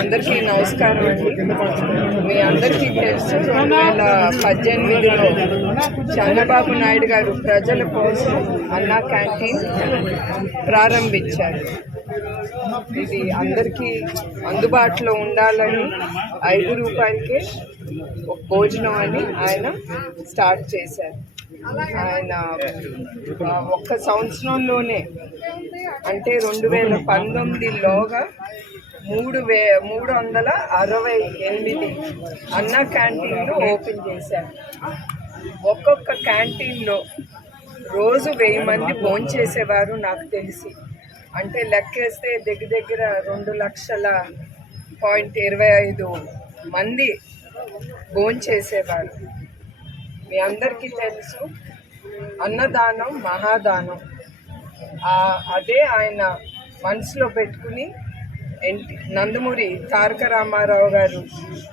అందరికీ నమస్కారం అండి. మీ అందరికీ తెలుసు 2018లో చంద్రబాబు నాయుడు గారు ప్రజల కోసం అన్నా క్యాంటీన్ ప్రారంభించారు. ఇది అందరికీ అందుబాటులో ఉండాలని 5 రూపాయలకే ఒక భోజనం అని ఆయన స్టార్ట్ చేశారు. ఆయన ఒక్క సంవత్సరంలోనే అంటే 2019లోగా 368 అన్నా క్యాంటీన్లు ఓపెన్ చేశారు. ఒక్కొక్క క్యాంటీన్లో రోజు 1000 మంది భోంచేసేవారు నాకు తెలిసి. అంటే లెక్కేస్తే దగ్గర 2,00,000.25 మంది భోంచేసేవారు. మీ అందరికీ తెలుసు అన్నదానం మహాదానం. అదే ఆయన మనసులో పెట్టుకుని నందమూరి తారక రామారావు గారు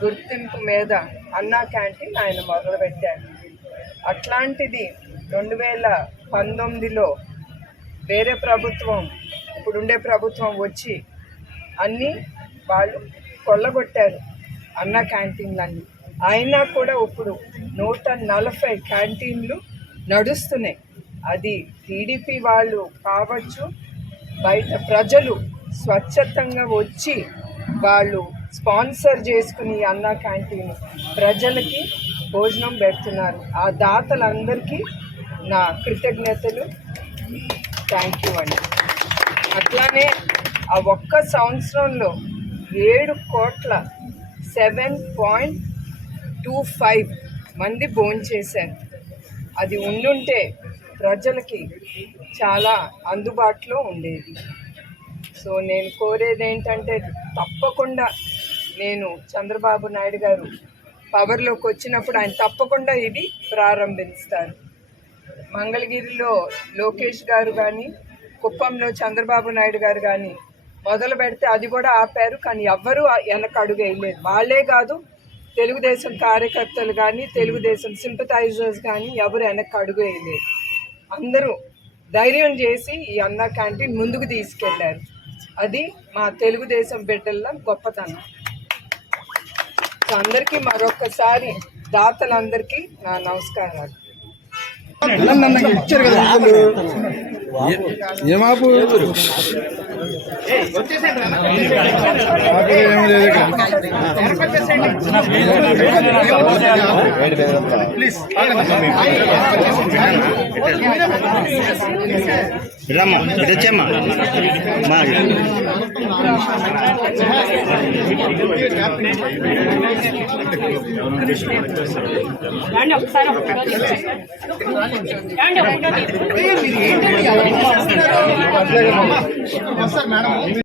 గుర్తింపు మీద అన్నా క్యాంటీన్ ఆయన మొదలుపెట్టారు. అట్లాంటిది 2019లో వేరే ప్రభుత్వం, ఇప్పుడుండే ప్రభుత్వం వచ్చి అన్నీ వాళ్ళు కొల్లగొట్టారు అన్నా క్యాంటీన్లన్నీ. అయినా కూడా ఇప్పుడు 140 క్యాంటీన్లు నడుస్తున్నాయి. అది టీడీపీ వాళ్ళు కావచ్చు, బయట ప్రజలు స్వచ్ఛతంగా వచ్చి వాళ్ళు స్పాన్సర్ చేసుకుని అన్నా క్యాంటీన్ ప్రజలకి భోజనం పెడుతున్నారు. ఆ దాతలందరికీ నా కృతజ్ఞతలు. థ్యాంక్ యూ అండి. అట్లానే ఆ ఒక్క సంవత్సరంలో 7,7.25 మంది భోంచేశారు. అది ఉండుంటే ప్రజలకి చాలా అందుబాటులో ఉండేది. సో నేను కోరేది ఏంటంటే తప్పకుండా నేను చంద్రబాబు నాయుడు గారు పవర్లోకి వచ్చినప్పుడు ఆయన తప్పకుండా ఇది ప్రారంభిస్తారు. మంగళగిరిలో లోకేష్ గారు కానీ, కుప్పంలో చంద్రబాబు నాయుడు గారు కానీ మొదలు పెడితే అది కూడా ఆపారు. కానీ ఎవ్వరూ వెనక అడుగు వేయలేదు. వాళ్ళే కాదు, తెలుగుదేశం కార్యకర్తలు కానీ, తెలుగుదేశం సింపథైజర్స్ కానీ ఎవరు వెనక అడుగు వేయలేదు. అందరూ ధైర్యం చేసి ఈ అన్నా క్యాంటీన్ ముందుకు తీసుకెళ్లారు. అది మా తెలుగుదేశం బిడ్డల గొప్పతనం. సో అందరికీ మరొకసారి దాతలందరికీ నా నమస్కారాలు. ఇచ్చారు కదా ఏమాపు రమ్మా తెచ్చమ్మా ఒకసారి